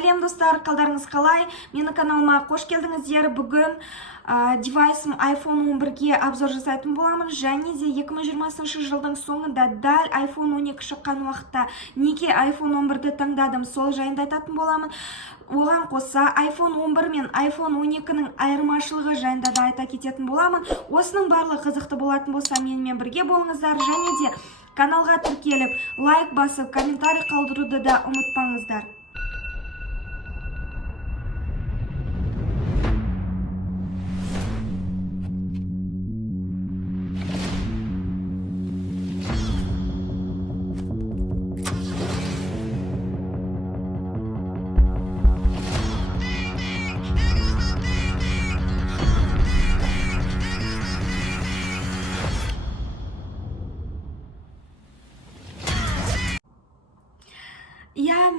Сәлем достар, қалдарыңыз қалай? Менің каналыма қош келдіңіздер. Бүгін девайсым iPhone 11-ге обзор жасайтын боламын. Және де 2020 жылдың соңында дәл iPhone 12 шыққан уақытта неге iPhone 11-ді таңдадым, сол жайында айтатын боламын. Оған қоса iPhone 11 мен iPhone 12-нің айырмашылығы жайында да айта кететін боламын. Осының барлығы қызықты болатын болса, менімен бірге болыңыздар. Және де каналға тіркеліп, лайк басып, комментарий қалдыруды да ұмытпаңыздар.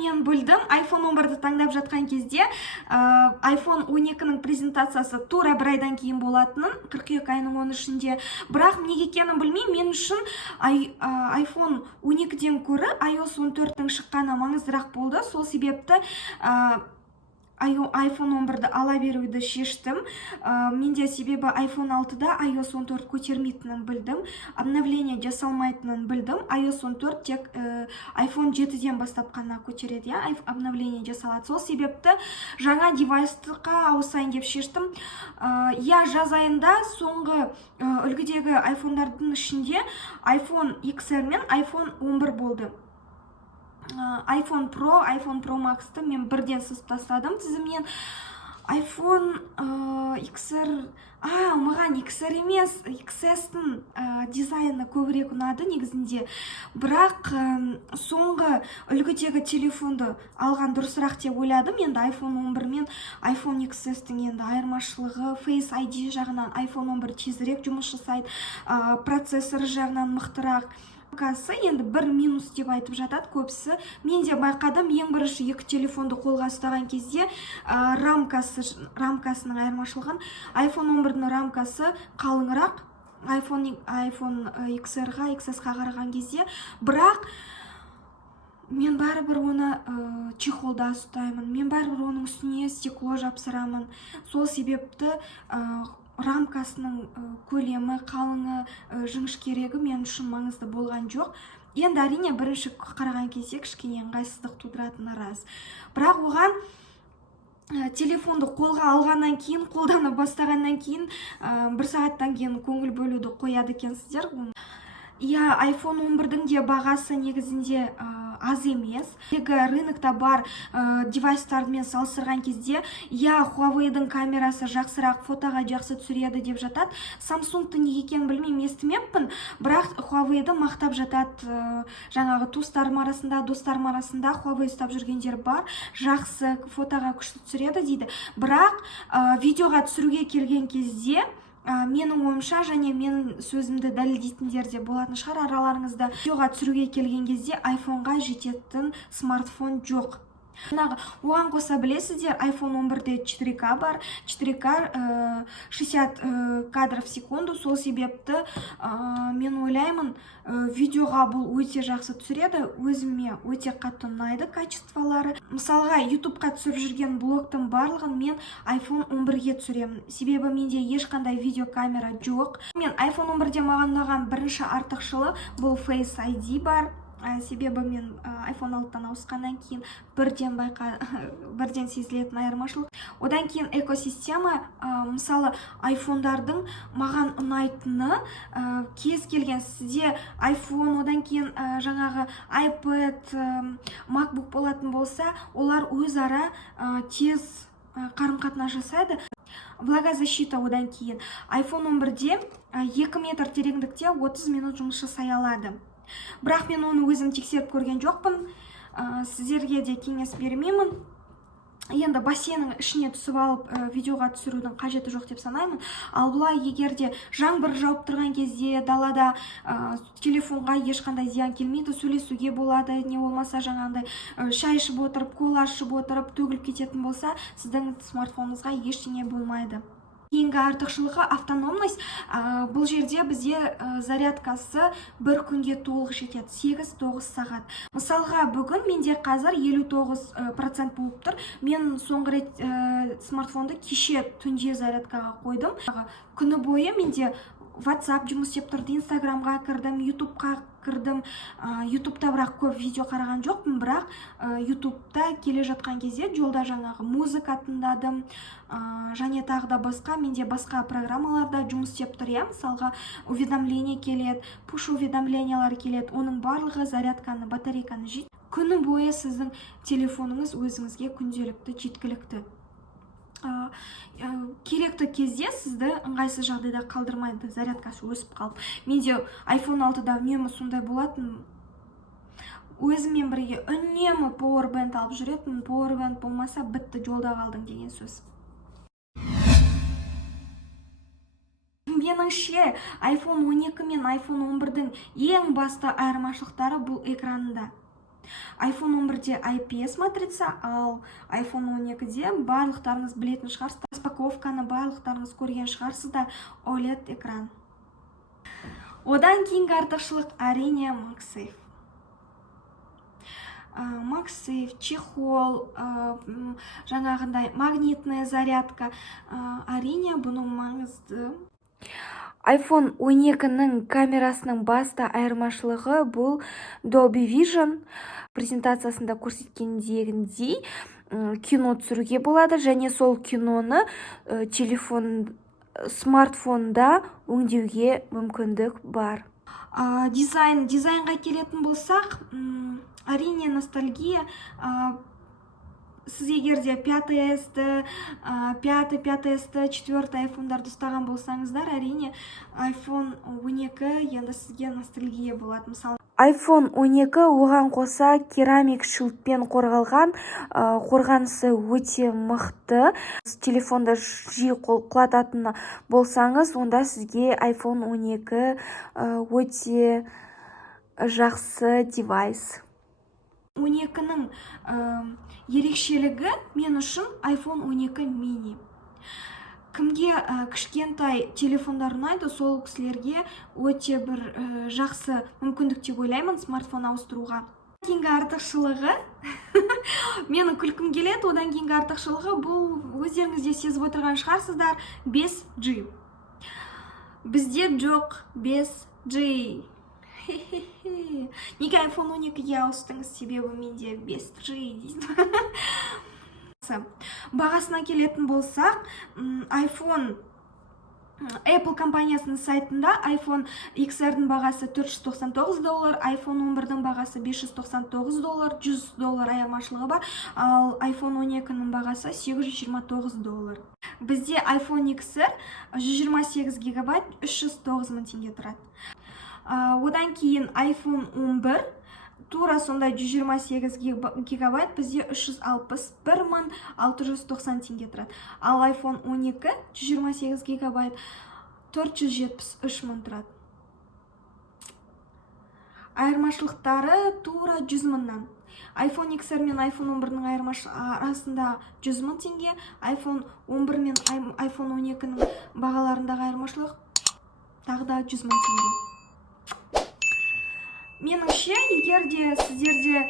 Мен білдім, iPhone 11-ді таңдап жатқан кезде iPhone 12-нің презентациясы тура бір айдан кейін болатынын, қыркүйек айының 13-інде. Бірақ неге екенін білмеймін, мен үшін iPhone 12-ден көрі iOS 14-дің шыққаны маңыздырақ болды. Сол себепті iPhone 11-ді ала беруді шештім. Менде себебі iPhone 6-да iOS 14 көтермейтінін білдім. Обновление жасалмайтынын білдім. iOS 14 тек iPhone 7-ден бастап қана көтереді, обновление жасалады. Сол себепті жаңа девайсқа ауысайын деп шештім. Жаз айында соңғы үлгідегі iPhone-дардың ішінде iPhone XR мен iPhone 11 болды. iPhone Pro, iPhone Pro Max-ты мен бірден сызып тастадым тізімнен. iPhone XR, маған XR емес, XS-тің дизайны көбірек ұнады негізінде. Бірақ соңғы үлгідегі телефонды алған дұрысырақ деп ойладым. Енді iPhone 11 мен iPhone XS-тің енді айырмашылығы Face ID жағынан iPhone 11 тезірек жұмыс жасайды, процессор жағынан мықтырақ. Енді бір минус деп айтып жатады көбісі. Мен де байқадым, ең бірінші екі телефонды қолға ұстаған кезде рамкасының айырмашылығын. iPhone 11-дің рамкасы қалыңырақ iPhone XR-ға, XS-ға қараған кезде. Бірақ мен бәрібір оны чехолда ұстаймын. Мен бәрібір оның үстіне стекло жапсырамын. Сол себепті рамкасының көлемі, қалыңы, жіңішкерегі мен үшін маңызды болған жоқ. Енді әрине бірінші қараған кезде кішкене ыңғайсыздық тудыратыны рас. Бірақ оған телефонды қолға алғаннан кейін, қолдана бастағаннан кейін, бір сағаттан кейін көңіл бөлуді қояды екенсіздер. iPhone 11-дің де бағасы негізінде аз емес. Рынокта бар девайстармен салыстырған кезде, Huawei-дің камерасы жақсырақ, фотоға жақсы түсіреді деп жатады. Samsung-ты неге екенін білмеймін, естімеппін. Бірақ Huawei-ді мақтап жатады. Жаңағы туыстарым арасында, достарым арасында Huawei ұстап жүргендер бар. Жақсы, фотоға күшті түсіреді дейді. Бірақ видеоға түсіруге келген кезде менің ойымша, және менің сөзімді дәлелдейтіндер де болатын шығар араларыңызда. Видеоға түсіруге келген кезде iPhone-ға жететін смартфон жоқ. Оған қоса білесіздер, iPhone 11-де 4К бар, 4К 60 кадров в секунду. Сол себепті мен ойлаймын, видеоға бұл өте жақсы түсіреді, өзіме өте қатты ұнайды качестволары. Мысалға, YouTube-қа түсіріп жүрген блогтың барлығын мен iPhone 11-ге түсіремін. Себебі менде ешқандай видеокамера жоқ. Мен iPhone 11-де маған ұнаған бірінші артықшылы бұл Face ID бар. Себебі мен iPhone 6-тан ауысқаннан кейін бірден сезілетін айырмашылық. Одан кейін экосистема, мысалы iPhone-дардың маған ұнайтыны, кез келген сізде iPhone, одан кейін жаңағы iPad, MacBook болатын болса, олар өзара тез қарым-қатынас жасайды. Влагозащита, одан кейін iPhone 11-де 2 метр тереңдікте 30 минут жұмыс жасай алады. Бірақ мен оны өзім тексеріп көрген жоқпын. Сіздерге де кеңес бермеймін. Енді бассейннің ішіне түсіп алып видеоға түсірудің қажеті жоқ деп санаймын. Ал бұлай егерде жаңбыр жауып тұрған кезде далада телефонға ешқандай зиян келмейді, сөйлесуге болады, не болмаса жаңағындай шай ішіп отырып, кола ішіп отырып төгіліп кететін болса, сіздің смартфоныңызға ештеңе болмайды. Кейінгі артықшылығы автономность. Бұл жерде бізде зарядкасы бір күнге толық жетеді, 8-9 сағат. Мысалға бүгін менде қазір 59% болып тұр. Мен соңғы рет смартфонды кеше түнде зарядкаға қойдым. Күні бойы менде WhatsApp жұмыс істеп тұрды, Instagramға кірдім, YouTubeға кірдім. YouTube'та бірақ көп видео қараған жоқпын, бірақ YouTube'та келе жатқан кезде жолда жаңағы музыка тыңдадым, және тағы да басқа, менде басқа программаларда жұмыс істеп тұр. Мысалға уведомление келеді, push уведомлениялар келеді, оның барлығы зарядканы, батарейканы жейді. Күні бойы сіздің телефоныңыз өзіңізге күнделікті жеткілікті. Керекті кезде сізді ыңғайсыз жағдайда қалдырмайды, зарядкасы өсіп қалып. Менде iPhone 6-да үнемі сондай болатын. Өзіммен бірге үнемі powerbank алып жүретін. Powerbank болмаса бітті, жолда қалдың деген сөз. Меніңше iPhone 12 мен iPhone 11-дің ең басты айырмашылықтары бұл экранында. iPhone 11-де IPS матрица, ал iPhone 12-де барлықтарыңыз білетін шығарсыздар. Распаковканы барлықтарыңыз көрген шығарсыздар, OLED экран. Одан кейінгі артықшылық әрине MagSafe. MagSafe, чехол, жаңағындай магнитная зарядка, әрине бұның маңызды. iPhone 12-нің камерасының басты айырмашылығы бұл Dolby Vision. Презентациясында көрсеткендегіндей кино түсіруге болады, және сол киноны смартфонда өңдеуге мүмкіндік бар. Дизайнға келетін болсақ, әрине ностальгия. Сіз егерде 5S-ті, 5S-ті, 4 iPhone-дарды ұстаған болсаңыздар, әрине iPhone 12 енді сізге ностальгия болады. Мысалы, iPhone 12 оған қоса керамик шилдпен қорғалған, қорғанысы өте мықты. Телефонды жиі құлататын болсаңыз, онда сізге iPhone 12 өте жақсы девайс. 12-нің ерекшелігі мен үшін iPhone 12 mini. Кімге кішкентай телефондар ұнайды, сол кісілерге өте бір жақсы мүмкіндік деп ойлаймын смартфон ауыстыруға. Кейінгі артықшылығы, менің күлкім келеді, одан кейінгі артықшылығы бұл өздеріңізде сезіп отырған шығарсыздар, 5G. Бізде жоқ 5G. Неге iPhone 12-ге ауыстыңыз, себебі менде 5G дейді. Бағасына келетін болсақ, Apple компаниясының сайтында iPhone XR-дің бағасы $499, iPhone 11-дің бағасы $599, $100 айырмашылығы бар, ал iPhone 12-нің бағасы $829. Бізде iPhone XR 128 гигабайт $309 мың теңге тұрады. Одан кейін iPhone 11 тура сондай 128 гигабайт бізде $361 мың $690 теңге тұрады. Ал iPhone 12 128 гигабайт $473 мың тұрады. Айырмашылықтары тура 100 мыңнан. iPhone XR мен iPhone 11-ның арасында 100 мың теңге, iPhone 11 мен iPhone 12-ның бағаларындағы айырмашылық тағы да 100 мың теңге. Меніңше, егерде сіздерде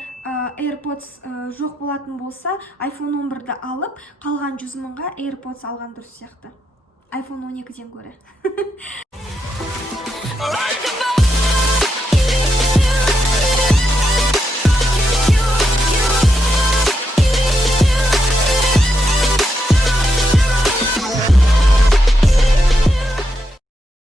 AirPods жоқ болатын болса, iPhone 11-ді алып, қалған 100 мыңға AirPods алған дұрыс сияқты. iPhone 12-ден көрі.